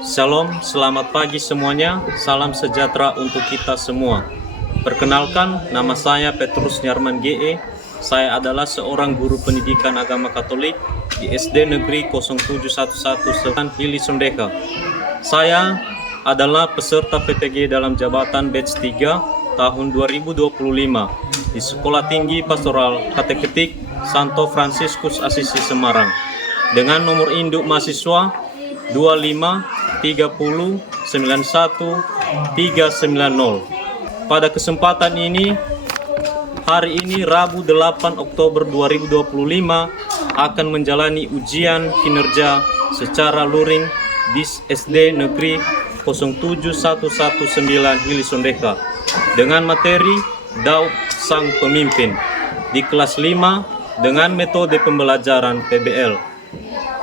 Shalom, selamat pagi semuanya. Salam sejahtera untuk kita semua. Perkenalkan, nama saya Petrus Nyarman GE. Saya adalah seorang guru pendidikan agama Katolik di SD Negeri 0711 Hili Sondeka. Saya adalah peserta PTG dalam jabatan batch 3 tahun 2025 di Sekolah Tinggi Pastoral Kateketik Santo Fransiskus Asisi Semarang dengan nomor induk mahasiswa 25 30 91 390. Pada kesempatan ini, hari ini Rabu 8 Oktober 2025 akan menjalani ujian kinerja secara luring di SD Negeri 07119 Hili Sondeka dengan materi Daud Sang Pemimpin di kelas 5 dengan metode pembelajaran PBL.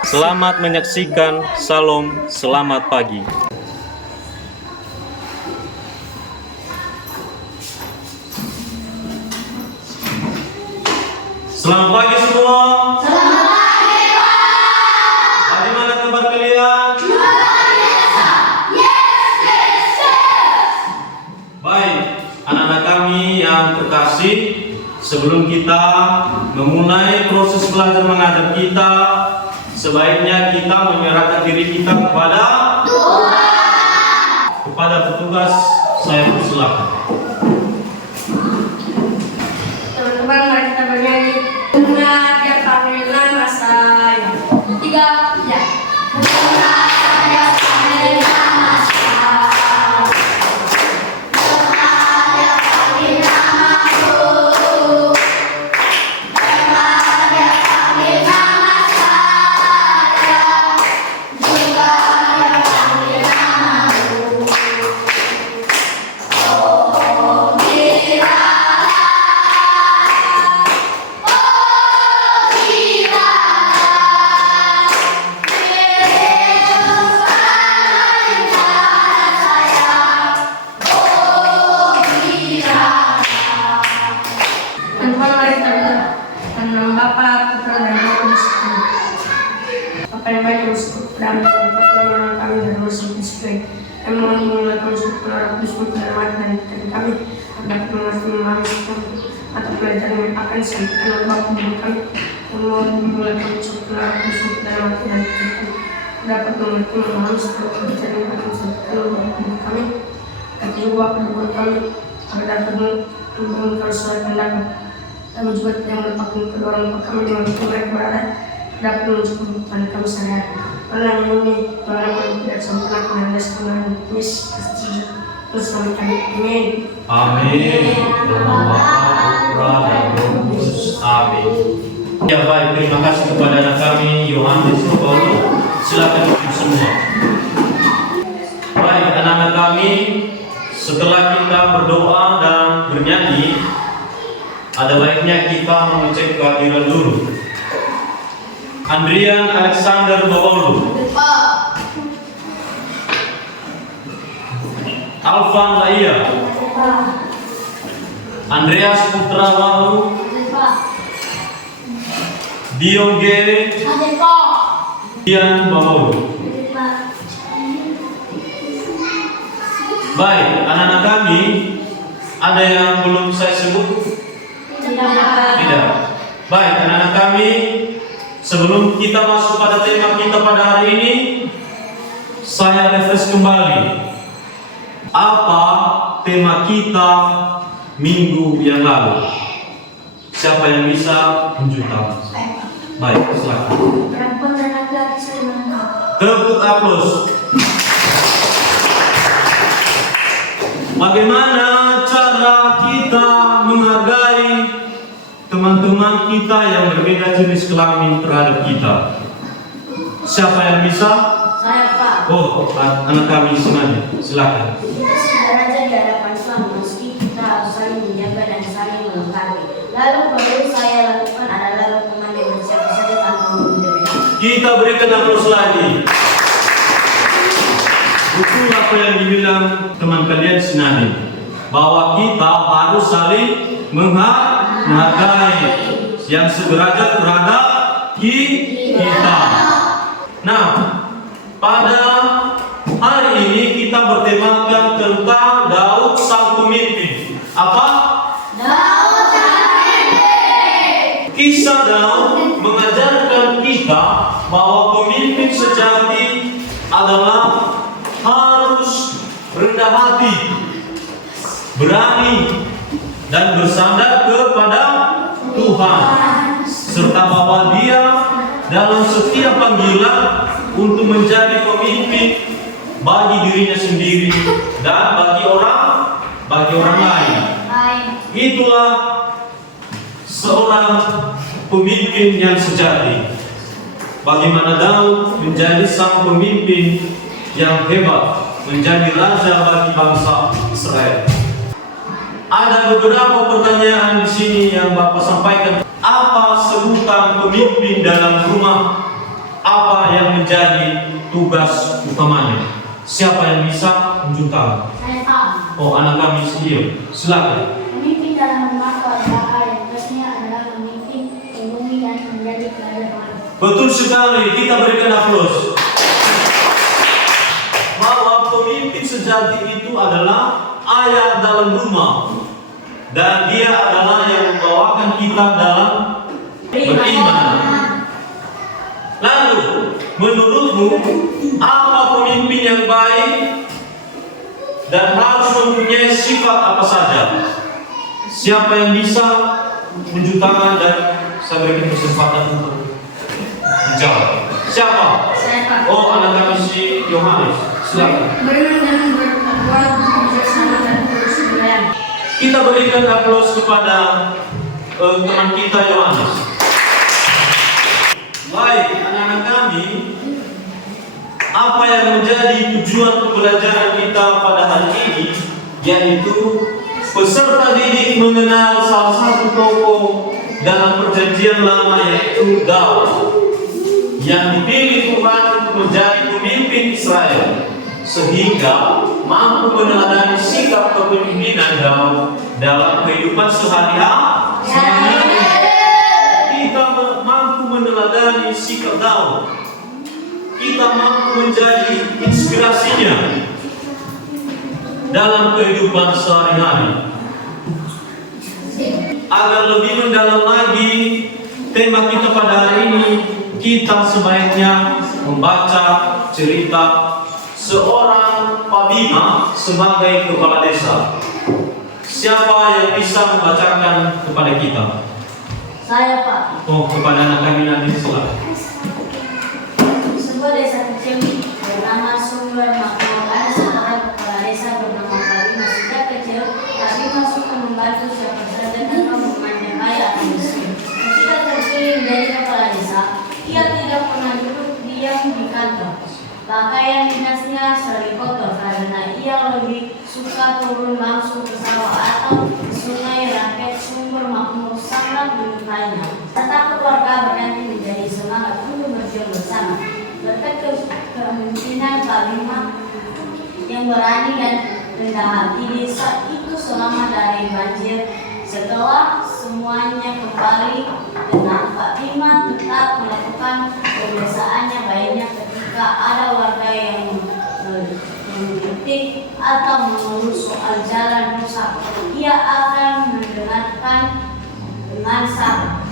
Selamat menyaksikan. Salam, selamat pagi. Selamat pagi semua. Selamat pagi, Pak. Bagaimana kabar kalian? Luar biasa. Yes. Baik, anak-anak kami yang terkasih, sebelum kita memulai proses belajar mengajar kita, sebaiknya kita menyerahkan diri kita kepada Tuhan. Kepada petugas, saya persilakan. Teman-teman, mari kita bernyanyi. Dengar dia panggil nama saya. 3, ya. Dengar dia panggil nama saya. Dengar dia panggil namaku. Dengar dia panggil nama saya. Juga dia panggil namaku. Oh, bila Bapa, Putra, dan Roh Kudus. Bapa yang baik, bersyukur kepada Anda kami dan bersyukur Kristus. Kami mohon dimulakan bersyukur kepada Kudus dan mati dan dari kami dapat mengerti memahami atau pelajaran yang akan disampaikan oleh Bapa kami. Kami mohon dimulakan bersyukur kepada Kudus dan mati dan dari kami dapat mengerti memahami sebuah pelajaran yang akan disampaikan oleh Bapa kami. Kami juga permohonan kami agar dapat menunjukkan sesuai pendapat. Kami juga tidak melupakan kedua orang tua kami dengan mereka berada dapat menunjukkan kepada kami sehari-hari. Karena ini Tuhan kami tidak sempurna dengan dasar Kristus terus kami amin. Amin. Nama Bapa, Putra, dan Roh Kudus. Amin. Ya baik, terima kasih kepada anak kami Yohanes Paulus. Silakan duduk semua. Baik, anak-anak kami, setelah kita berdoa dan bernyanyi, ada baiknya kita mengecek kehadiran dulu. Andrian Alexander Bobolu, Alvan Laia, Andreas Putra Wahu, Dion Gere, Dian Bobolu. Baik, anak-anak kami, ada yang belum saya sebut? Tidak. Baik, anak-anak kami, sebelum kita masuk pada tema kita pada hari ini, saya refresh kembali. Apa tema kita minggu yang lalu? Siapa yang bisa menunjukkan? Baik, silakan. Perempuan dan laki-laki saling mengenal. Tepuk aplaus. Bagaimana cara kita menghargai teman-teman kita yang berbeda jenis kelamin terhadap kita? Siapa yang bisa? Saya, Pak. Oh, anak kami semuanya, silakan. Kita sederajat di hadapan Tuhan, meski kita harus saling menjaga dan saling melengkapi. Lalu perlu saya lakukan adalah berteman dengan siapa saja tanpa membedakan. Kita berikan aplaus lagi. Betul apa yang dibilang teman kalian Sinadi, bahwa kita harus saling menghargai yang sederajat terhadap kita. Nah, pada tentang Daud sang pemimpin. Apa? Daud sang pemimpin. Kisah Daud mengajarkan kita bahwa pemimpin sejati adalah harus rendah hati, berani, dan bersandar kepada Tuhan, serta bahwa dia dalam setiap panggilan untuk menjadi pemimpin bagi dirinya sendiri dan bagi orang lain. Itulah seorang pemimpin yang sejati. Bagaimana Daud menjadi sang pemimpin yang hebat, menjadi raja bagi bangsa Israel. Ada beberapa pertanyaan di sini yang Bapak sampaikan. Apa sebutan pemimpin dalam rumah? Apa yang menjadi tugas utamanya? Siapa yang bisa unjuk tangan? Saya paham. Oh, anak kami sendiri. Silakan. Pemimpin dalam rumah keluarga yang tugasnya adalah memimpin, melindungi, dan menjadi pelajaran. Betul sekali, kita berikan aplaus. Bahwa pemimpin sejati itu adalah ayah dalam rumah, dan dia adalah yang membawakan kita dalam beriman. Lalu, menurutmu apa pemimpin yang baik dan harus mempunyai sifat apa saja? Siapa yang bisa unjuk tangan dan saya berikan kesempatan untuk menjawab? Siapa? Saya paham. Oh, anak kami si Yohanes. Silakan. Beriman dan berbuat bijaksana dan terus melayani. Kita berikan aplaus kepada teman kita Yohanes. Baik, anak-anak kami, apa yang menjadi tujuan pembelajaran kita pada hari ini, yaitu peserta didik mengenal salah satu tokoh dalam perjanjian lama, yaitu Daud, yang dipilih Tuhan untuk menjadi pemimpin Israel, sehingga mampu meneladani sikap kepemimpinan Daud dalam kehidupan sehari-hari. Kita mampu meneladani sikap Daud. Kita mampu menjadi inspirasinya dalam kehidupan sehari-hari. Agar lebih mendalam lagi tema kita pada hari ini, kita sebaiknya membaca cerita seorang Pak Bima sebagai kepala desa. Siapa yang bisa membacakan kepada kita? Saya Pak. Oh, kepada anak kami nanti silakan. Sebuah desa kecil bernama Sumber Makmur, ada seorang kepala desa bernama Pak Bima. Sejak kecil, Pak Bima suka membantu siapa saja tanpa memandang kaya atau miskin. Ketika terpilih menjadi kepala desa, ia tidak pernah duduk diam di kantor. Pakaian dinasnya sering kotor karena ia lebih suka turun langsung ke sawah atau ke sungai. Rakyat Sumber Makmur sangat menyukainya. Serta keluarga berganti menjadi semangat untuk berjuang bersama. Berkat kepemimpinan Pak Bima yang berani dan rendah hati, desa itu selamat dari banjir. Setelah semuanya kembali tenang, Pak Bima tetap melakukan kebiasaannya baiknya. Ketika ada warga yang mengkritik atau mengurus soal jalan rusak, ia akan mendengarkan dengan sabar,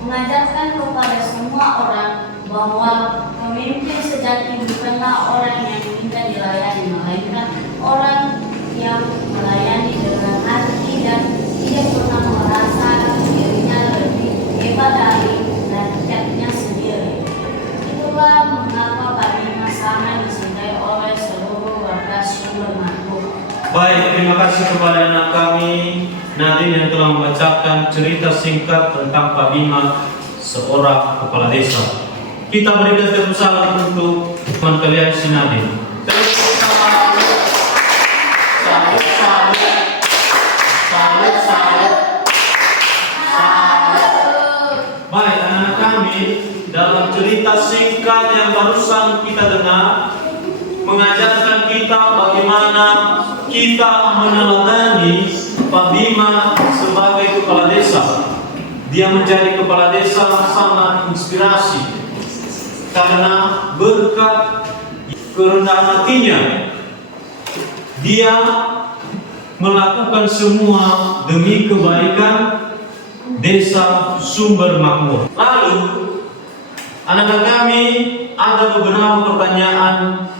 mengajarkan kepada semua orang bahwa pemimpin sejati bukanlah orang yang minta dilayani, melainkan orang yang melayani dengan hati dan tidak pernah merasa dirinya lebih hebat dari rakyatnya sendiri. Itulah mengapa Pak Bima sangat dicintai oleh seluruh warga Sumber Makmur. Baik, terima kasih kepada anak kami Nadine yang telah membacakan cerita singkat tentang Pak Bima, seorang kepala desa. Kita berikan tepuk tangan untuk teman kalian si Nadine. Baik, anak-anak kami, dalam cerita singkat yang barusan kita dengar, mengajarkan kita bagaimana kita meneladani Pak Bima sebagai kepala desa. Dia menjadi kepala desa sangat inspirasi karena berkat kerendahan hatinya Dia melakukan semua demi kebaikan desa Sumber Makmur. Lalu, anak-anak kami ada beberapa pertanyaan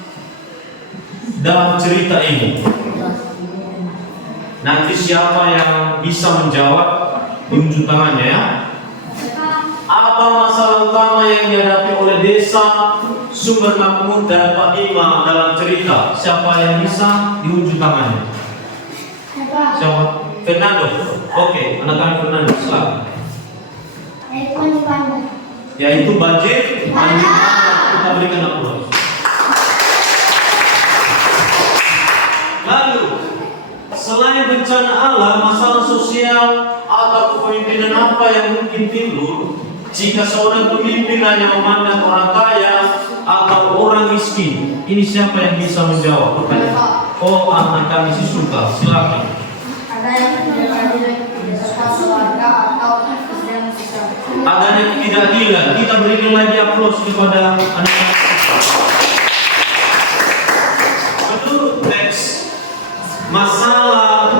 dalam cerita ini. Nanti siapa yang bisa menjawab, diunjuk tangannya ya. Apa masalah utama yang dihadapi oleh desa Sumber Makmur dan Pak Bima dalam cerita? Siapa yang bisa, diunjuk tangannya. Siapa? Fernando. Oke, anak kami Fernando, silakan. Yaitu banjir. Kita berikan aplaus. Lalu, selain bencana alam, masalah sosial atau kepemimpinan apa yang mungkin timbul jika seorang pemimpin hanya memandang orang kaya atau orang miskin? Ini siapa yang bisa menjawab pertanyaan? Oh, anak kami si Suka, silakan. Ada yang tidak adil di suatu warga atau yang susah. Adanya ketidakadilan. Kita berikan lagi aplaus kepada anak-anak. Menurut teks, masalah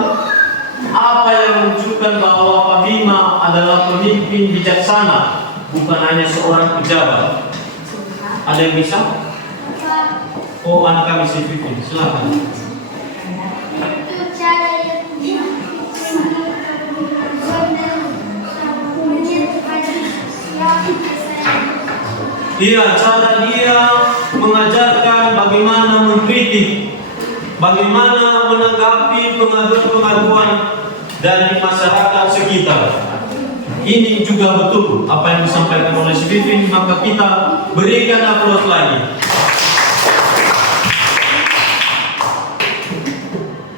apa yang menunjukkan bahwa Pak Bima adalah pemimpin bijaksana, bukan hanya seorang pejabat? Ada yang bisa? Oh, anak kami si Vivin, silakan. Iya, cara dia mengajarkan bagaimana mengkritik, bagaimana menanggapi pengaduan-pengaduan dari masyarakat sekitar. Ini juga betul apa yang disampaikan oleh si Vivin, maka kita berikan aplaus lagi.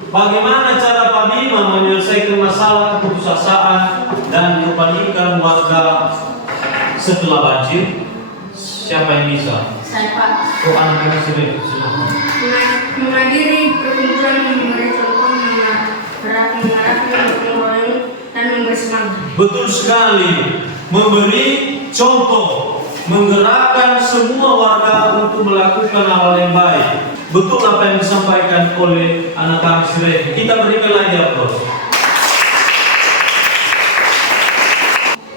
Bagaimana cara Pak Bima menyelesaikan masalah keputusasaan dan kepanikan warga setelah banjir? Siapa yang bisa? Saya Pak. Oh, anak kami sendiri, silakan. Menghadiri perkumpulan, memberi contoh, mengarahkan, dan memberi semangat. Betul sekali, memberi contoh, menggerakkan semua warga untuk melakukan hal yang baik. Betul apa yang disampaikan oleh anak kami sendiri. Kita berikan lagi aplaus.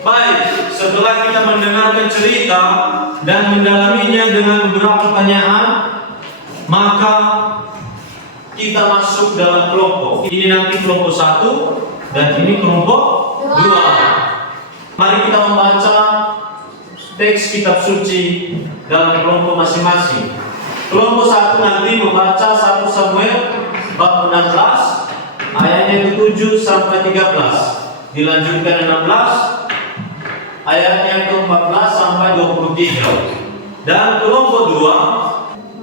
Baik, setelah kita mendengarkan cerita dan mendalaminya dengan beberapa pertanyaan, maka kita masuk dalam kelompok. Ini nanti kelompok 1 dan ini kelompok 2. Mari kita membaca teks kitab suci dalam kelompok masing-masing. Kelompok 1 nanti membaca 1 Samuel bab 16 ayatnya ke-7 sampai 13. Dilanjutkan 16 ayatnya ke-14 sampai 23. Dan kelompok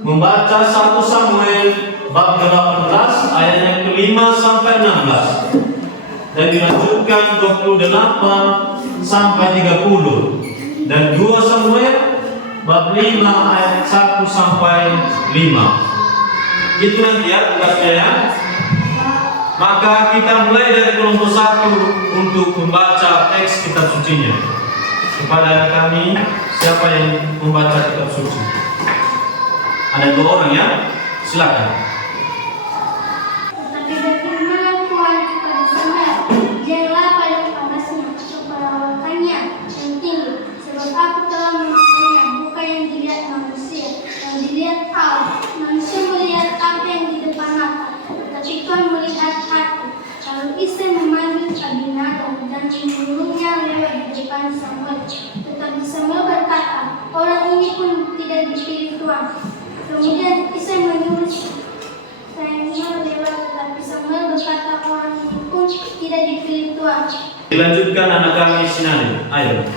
2 membaca 1 Samuel bab 18 ayatnya ke-5 sampai 16. Dan dilanjutkan 28 sampai 30. Dan 2 Samuel bab 5 ayat 1 sampai 5. Itu nanti ya tugasnya ya. Maka kita mulai dari kelompok 1 untuk membaca teks kitab sucinya. Kepada kami, siapa yang membaca kitab suci? Ada 2 orang ya? Silakan. Tetapi berfirmanlah Tuhan kepada Samuel, janganlah pada panasnya, keperawakannya yang tinggi, sebab aku telah memandangnya bukan yang dilihat manusia, yang dilihat Allah. Manusia melihat apa yang di depan mata, tetapi Tuhan melihat hati. Lalu Isai memanggil Abinadab dan membunuhnya lewat di depan Samuel. Tetapi Samuel berkata, orang ini pun tidak dipilih Tuhan. Kemudian Isai menyuruh Samuel lewat, tetapi Samuel berkata, orang ini pun tidak dipilih Tuhan. Dilanjutkan anak kami Sinani. Ayo.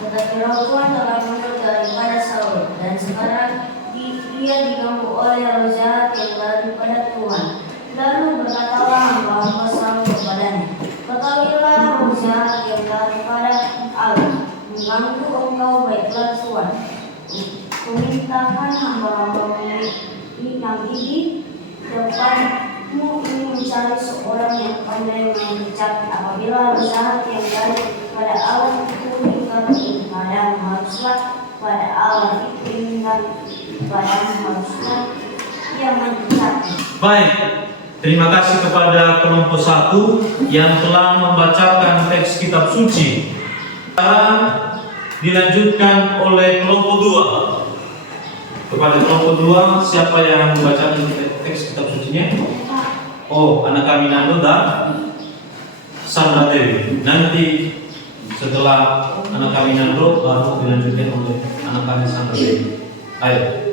Tetapi Roh Tuhan telah mundur daripada Saul, dan sekarang dia diganggu oleh roh jahat yang daripada Tuhan. Lalu berkatalah hamba Saul kepadanya, ketahuilah roh jahat yang daripada Allah mengganggu engkau, baiklah Tuhan. Kumintakan hamba-hambamu yang ini depanmu ini mencari seorang yang pandai mengucap. Apabila roh jahat yang daripada Allah itu ingkar padamu, haruslah pada Allah itu ingkar padamu, haruslah ia mencapnya. Baik, terima kasih kepada kelompok 1 yang telah membacakan teks kitab suci. Sekarang dilanjutkan oleh kelompok 2. Kepada kelompok 2, siapa yang membacakan teks kitab sucinya? Oh, anak kami Nando dan Sandra Dewi. Nanti setelah anak kami Nando baru dilanjutkan oleh anak kami Sandra Dewi. Ayo.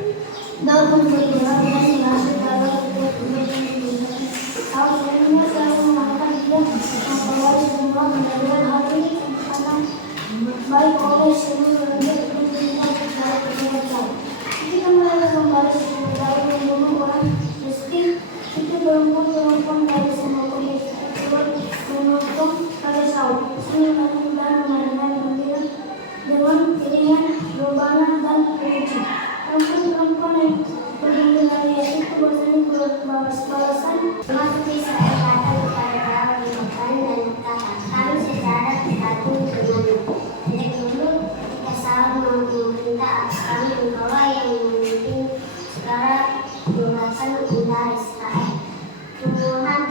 Dalam bergerak dan mengasih dalam kalau sebelumnya saya mengatakan dia membawa semua menjadikan hati karena baik oleh seluruh rakyat dan kita secara kebenaran. Kita mulai kembali sebenarnya membunuh orang meski itu berumur dari semua kondisi menonton pada Saul. Sini kami dan mengenai gembira dengan pilihan berbalan dan kerucu. Perempuan yang berdiri dari itu biasanya berbalas-balasan. Mesti saya kata kepada Raul di depan dan kata kami secara bersatu denganmu. Sejak dulu ketika Saul memerintah atas kami, engkaulah yang memimpin segala gerakan bangsa Israel. Tuhan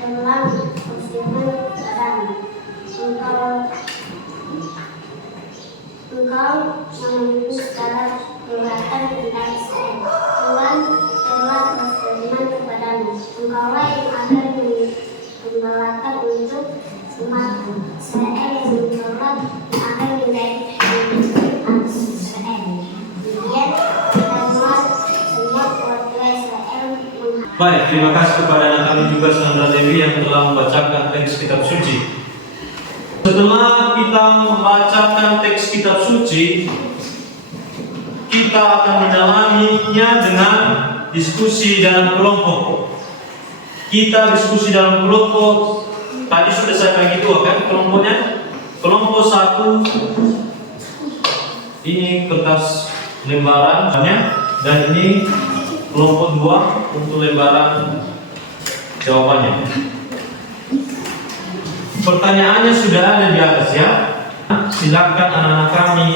telah berfirman kepadamu, engkau yang memimpin segala gerakan bangsa Israel. Tuhan telah berfirman kepadamu, engkaulah yang akan menggembalakan untuk umatku Israel, yang engkaulah yang akan menjadi pemimpin atas Israel. Kemudian semua keluarga Israel Baik, terima kasih kepada anak kami juga Sandra Dewi yang telah membacakan teks kitab suci. Setelah kita membacakan teks kitab suci, kita akan mendalaminya dengan diskusi dalam kelompok. Kita diskusi dalam kelompok. Tadi sudah saya bagi dua kan kelompoknya. Kelompok 1 ini kertas lembarannya, dan ini kelompok 2 untuk lembaran jawabannya. Pertanyaannya sudah ada di atas ya. Silakan anak-anak kami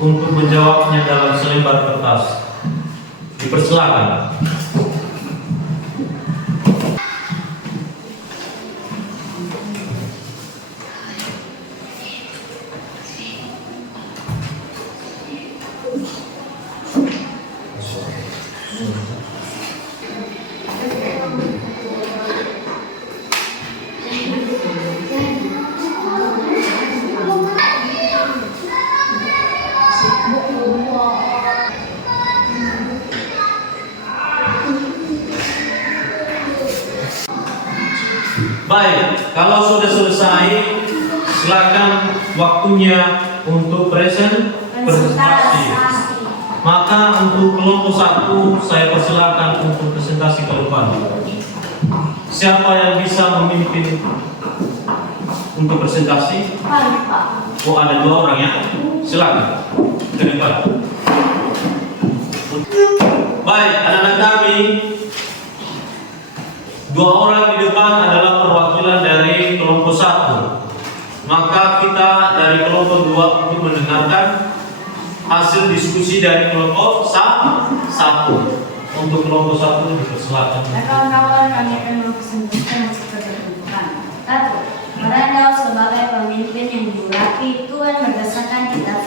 untuk menjawabnya dalam selembar kertas. Dipersilakan. Baik, kalau sudah selesai, silakan waktunya untuk presentasi. Maka untuk kelompok 1 saya persilakan untuk presentasi ke depan. Siapa yang bisa memimpin untuk presentasi? Oh, ada 2 orang ya. Silakan ke depan. Baik, anak-anak kami, 2 orang di depan adalah perwakilan dari kelompok 1. Maka kita dari kelompok 2 untuk mendengarkan hasil diskusi dari kelompok 1. Untuk kelompok 1 dipersilakan. Kawan-kawan, kami akan mempresentasikan hasil pertunjukan. 1. Merandau sebagai pemimpin yang diurapi Tuhan berdasarkan kitab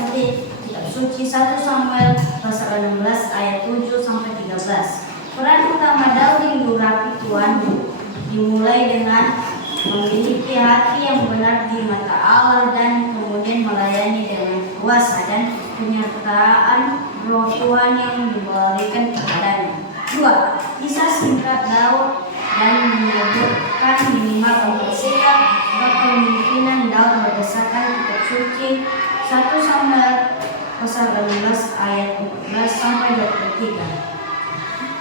suci 1 Samuel pasal 16 ayat 7 sampai 13. Peran utama Daud yang diurapi Tuhan dimulai dengan memiliki hati yang benar di mata Allah dan kemudian melayani dengan kuasa dan penyertaan Roh Tuhan yang diberikan kepadanya. 2. Kisah singkat Daud dan menyebutkan minimal komposisi kepemimpinan Daud berdasarkan kitab suci 1 Samuel pasal 16 ayat 14 sampai 23.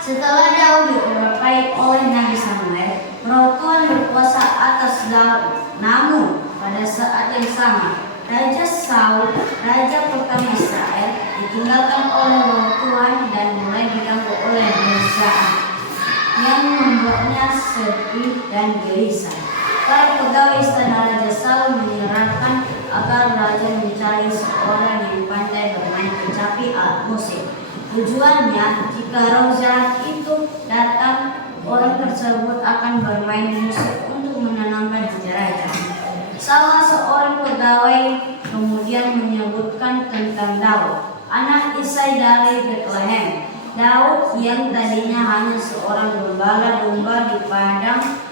Setelah Daud diurapi oleh Nabi Samuel, Roh Tuhan berkuasa atas Daud. Namun pada saat yang sama, Raja Saul, raja pertama Israel, ditinggalkan oleh Roh Tuhan dan mulai diganggu oleh perasaan yang membuatnya sedih dan gelisah. Para pegawai istana Raja Saul menyarankan agar raja mencari seorang yang pandai bermain kecapi alat musik. Tujuannya, jika roh jahat itu datang tentang Daud, anak Isai dari Bethlehem. Daud yang tadinya hanya seorang gembala domba di padang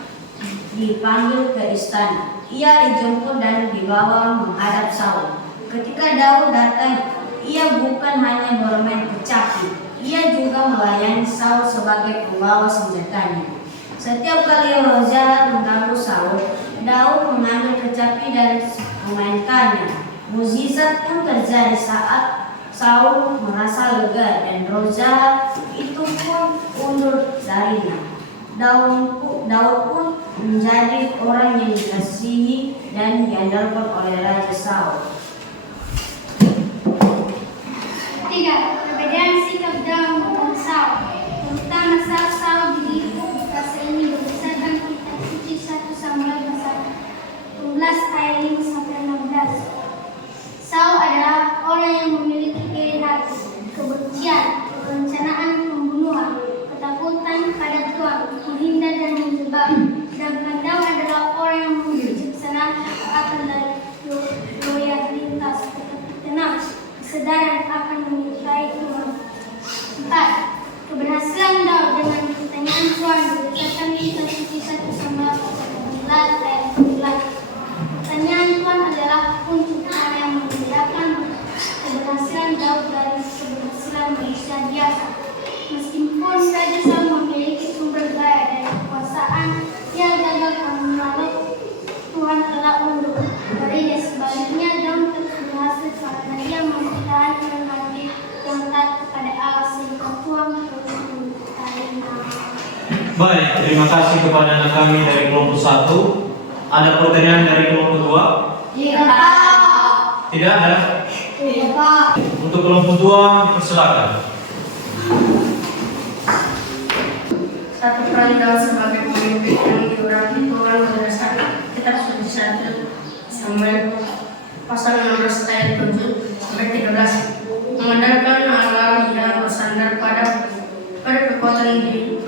dipanggil ke istana. Ia dijemput dan dibawa menghadap Saul. Ketika Daud datang, ia bukan hanya bermain kecapi, ia juga melayani Saul sebagai pembawa senjatanya. Setiap kali roh jahat mengganggu Saul, Daud mengambil kecapi dan memainkannya. Mukjizat pun terjadi saat Saul merasa lega dan roh jahat itu pun mundur darinya. Daud pun menjadi orang yang dikasihi dan diandalkan oleh Raja Saul. 3. Perbedaan sikap Daud dan Saul, terutama saat Saul dilihat. Pasal ini berdasarkan kitab suci 1 Samuel pasal 16 ayat 5 sampai 16. Saul adalah orang yang memiliki iri hati, kebencian, perencanaan pembunuhan, ketakutan pada Tuhan, menghindar dan menjebak. Sedangkan Daud adalah orang yang bijaksana, akan dari loyalitas, tetapi tenang, kesadaran akan menyertai Tuhan. 4. Keberhasilan Daud dengan pertanyaan Tuhan berdasarkan kitab suci 1 Samuel pasal 16 ayat 11. Pertanyaan Tuhan adalah kunci hal yang membedakan keberhasilan Daud dari keberhasilan manusia biasa. Meskipun saja Saul memiliki sumber daya dan kekuasaan, ia gagal karena Tuhan telah undur darinya. Sebaliknya Daud berhasil karena ia mempertahankan hati yang taat kepada Allah sehingga Tuhan terus menyertainya. Baik, terima kasih kepada anak kami dari kelompok 1. Ada pertanyaan dari kelompok 2? Iya, Pak. Tidak ada? Iya, Pak. Untuk kelompok 2 dipersilakan. Satu peran Daud sebagai pemimpin yang diurapi Tuhan berdasarkan kitab suci 1 Samuel pasal 16 ayat 7 sampai 13. Mengandalkan Allah, ia bersandar pada kekuatan diri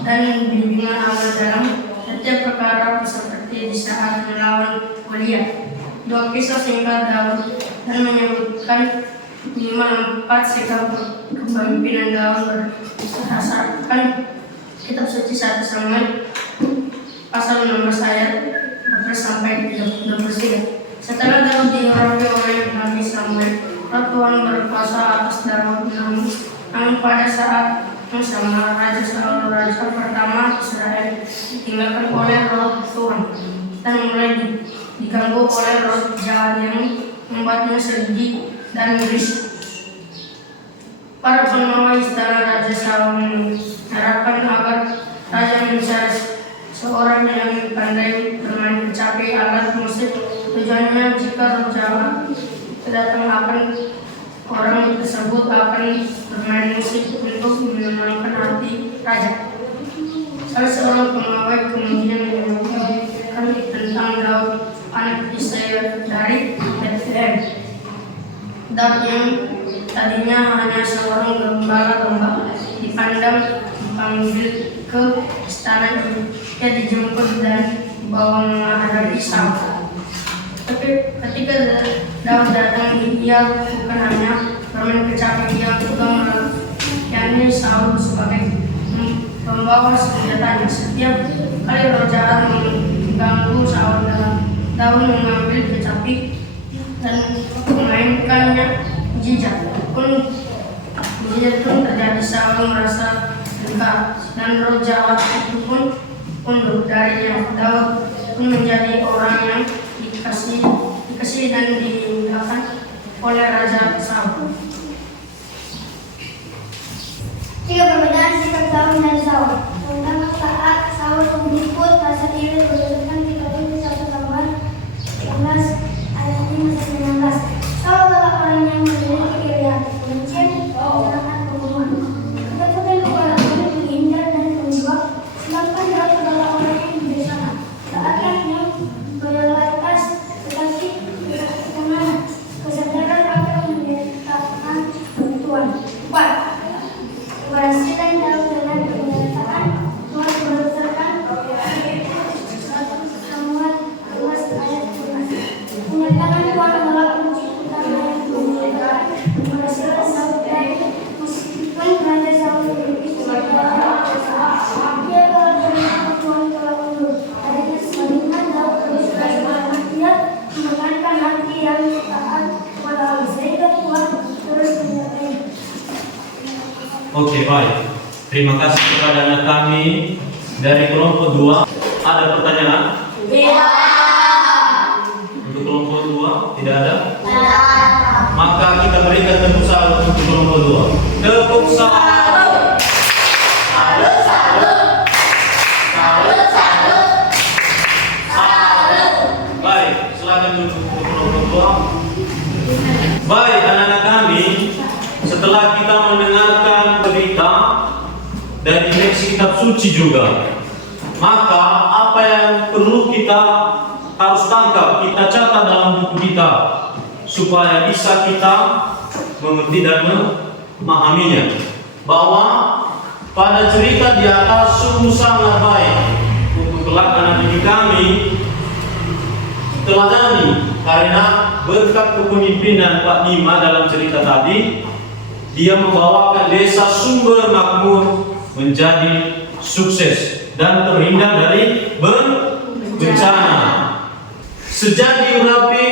dan bimbingan Allah dalam setiap perkara, seperti di saat melawan Goliat. 2 kisah singkat Daud dan menyebutkan minimal 4 sikap kepemimpinan Daud berdasarkan kitab suci 1 Samuel pasal 16 ayat 14 sampai 23. Setelah Daud diurapi oleh Nabi Samuel, Tuhan berkuasa atas Daud. Namun pada saat yang sama, Raja Saul, raja pertama Israel, ditinggalkan oleh roh Tuhan dan mulai diganggu oleh roh jahat yang membuatnya sedih dan risih. Para pengawal istana Raja Saul mengharapkan agar raja mencari seorang yang pandai bermain kecapi alat musik. Tujuannya jika roh jahat datang akan orang tersebut akan bermain musik untuk menenangkan hati raja. Salah seorang pengawal kemudian menyebutkan tentang Daud, anak Isai dari Bethlehem. Daud yang tadinya hanya seorang gembala domba dipanggil ke istana. Ia dijemput dan dibawa menghadapi Saul. Tapi ketika Daud datang, ia bukan hanya bermain kecapi, ia juga melayani Saul sebagai pembawa senjatanya. Setiap kali roh jahat mengganggu Saul, Daud mengambil kecapi dan memainkannya. Mujizat pun terjadi. Saul merasa lega dan roh jahat itu pun mundur darinya. Daud pun menjadi orang yang dikasih dan dimuliakan oleh Raja Saul. 3. Perbedaan sikap Daud dan Saul, terutama saat Saul menjemput rasa iri berdasarkan kitab suci 1 Samuel 16 ayat 5 sampai 16. Saul adalah orang yang memiliki iri hati, kebencian, perencanaan pembunuhan, ketakutan kepada Tuhan, menghindar dan menjebak. Sedangkan Daud adalah orang yang bijaksana, taat yang loyalitas, tetapi kesadaran akan menyertai baik. Terima kasih kepada anak kami dari kelompok 2. Ada pertanyaan? Untuk kelompok 2 tidak ada? Maka kita berikan tepuk salut untuk kelompok 2. Tepuk salut. Salut, salut. Salut, salut. Salut. Baik, silakan duduk untuk kelompok 2. Baik, anak-anak kami, setelah kita mendengarkan berita dari teks kitab suci juga, maka apa yang perlu kita harus tangkap, kita catat dalam buku kita supaya bisa kita mengerti dan memahaminya, bahwa pada cerita di atas sungguh sangat baik untuk kelak anak didik kami teladani, karena berkat kepemimpinan Pak Nima dalam cerita tadi, dia membawakan desa Sumber Makmur menjadi sukses dan terhindar dari bencana. Sejak diurapi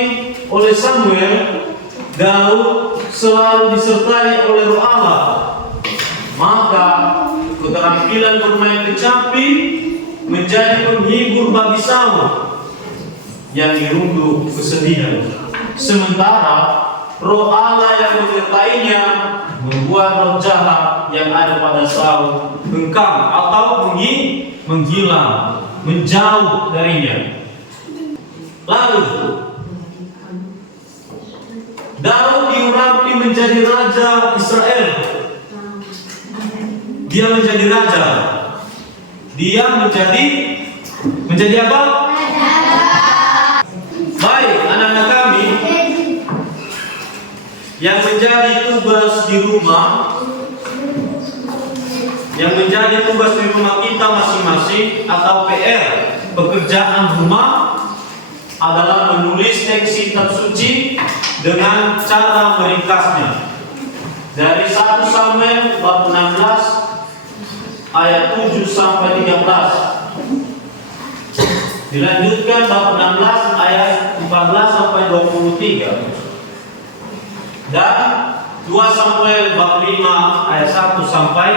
oleh Samuel, Daud selalu disertai oleh Roh Allah. Maka keterampilan bermain kecapi menjadi penghibur bagi Saul yang dirundung kesedihan. Sementara Roh Allah yang menyertainya membuat roh jahat yang ada pada Saul hengkang atau menghilang, menjauh darinya. Lalu Daud diurapi menjadi raja Israel. Dia menjadi raja. Dia menjadi apa? Baik, anak-anak kami, yang menjadi tugas di rumah, kita masing-masing atau PR, pekerjaan rumah adalah menulis teks kitab suci dengan cara meringkasnya. Dari 1 Samuel bab 16 ayat 7 sampai 13. Dilanjutkan bab 16 ayat 14 sampai 23. Dan 2 Samuel bab 5 ayat 1 sampai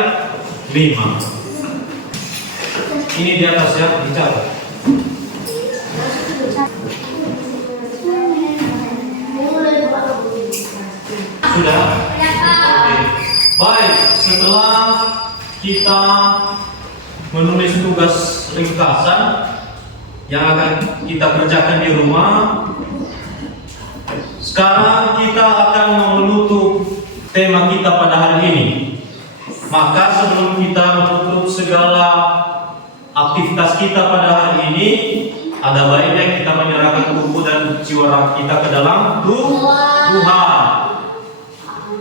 5. Ini di atas ya, dicatat. Sudah? Baik, setelah kita menulis tugas ringkasan yang akan kita kerjakan di rumah, sekarang kita akan menutup tema kita pada hari ini. Maka sebelum kita menutup segala aktivitas kita pada hari ini, ada baiknya kita menyerahkan tubuh dan jiwa kita ke dalam Tuhan.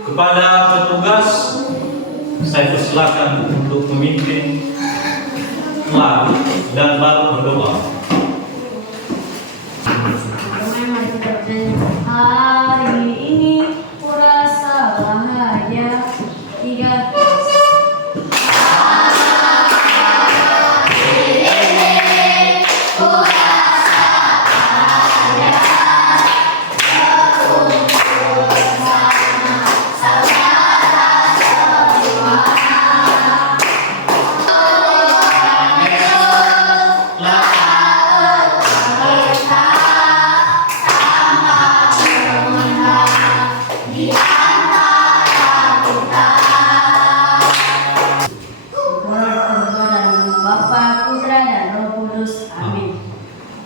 Kepada petugas, saya persilakan untuk memimpin lagu dan baru berdoa. Hari ini kurasa bahagia 3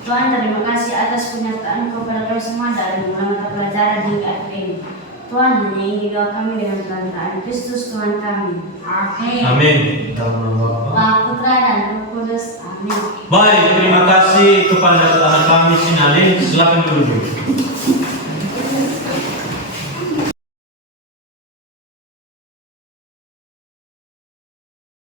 Tuhan, terima kasih atas penyertaan kepada kami semua dalam mata pelajaran hingga akhir ini. Tuhan, menyayangi doa kami dengan perantaraan Kristus Tuhan kami. Amin. Amin. Dalam nama Bapa, Bapa, Putra dan Roh Kudus. Amin. baik, terima kasih kepada anak kami Sinalin. Silakan duduk.